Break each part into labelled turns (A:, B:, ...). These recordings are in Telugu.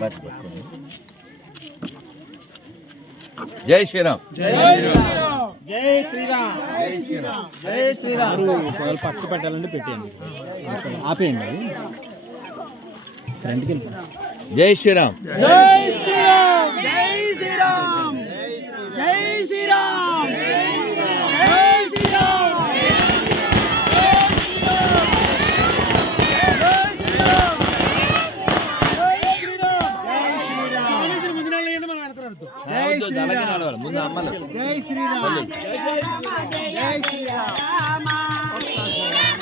A: పట్టుకోండి. జై శ్రీరామ్
B: జై శ్రీరామ్ జై శ్రీరామ్
C: ఒకవేళ పక్క పెట్టాలంటే పెట్టేయండి. ఆపేయండి. ఫ్రంట్కి
A: జై శ్రీరామ్
B: జై శ్రీరామ్ జై శ్రీరామ్ జై శ్రీరామ్ జై శ్రీరామ్
A: వద్దు, అలాగే నడవాలి. ముందు అమ్మలు.
B: జై శ్రీరామ్. జై శ్రీరామ్.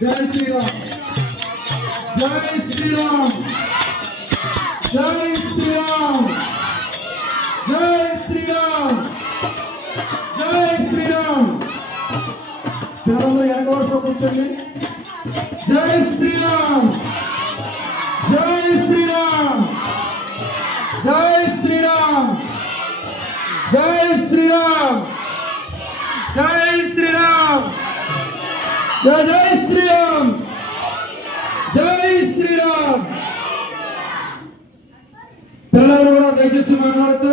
D: జై శ్రీరామ్ జై శ్రీరామ్ జై శ్రీరామ్ జై శ్రీరామ్ జై శ్రీరామ్ జనంలో ఎనకవలసిన కూర్చోండి జై శ్రీరామ్ జై శ్రీరామ్ జై శ్రీరామ్ జై శ్రీరామ్ జై శ్రీరామ్! జై శ్రీరామ్! జై శ్రీరామ్! పిల్లలు కూడా దయచేసి మాట్లాడుతూ.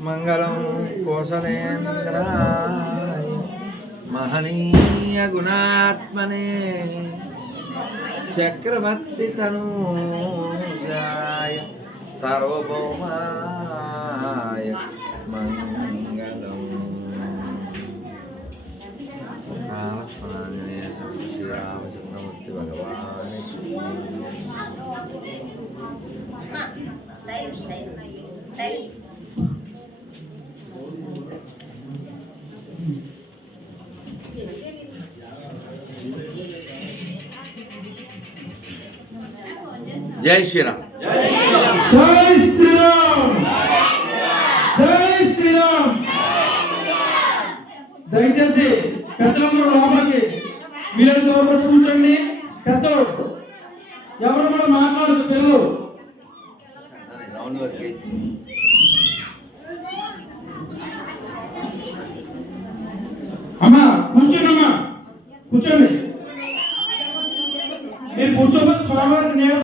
A: మంగళం కోసలేంద్రాయ మహనీయ గుణాత్మనే చక్రవర్తి తనూజాయ సార్వభౌమాయ మంగళం. శ్రీరామచంద్రమూర్తి భగవానికి జై శ్రీరామ్.
D: జై శ్రీరామ్. జై శ్రీరామ్. దయచేసి పెద్దలందరూ లోపలికి మీరు దూరం కూర్చోండి. పెద్దలు ఎవరు కూడా మాట్లాడదు పిల్లలు. అమ్మా కూర్చోండి అమ్మా. కూర్చోండి. మీరు కూర్చోబోతు స్వామివారికి నేను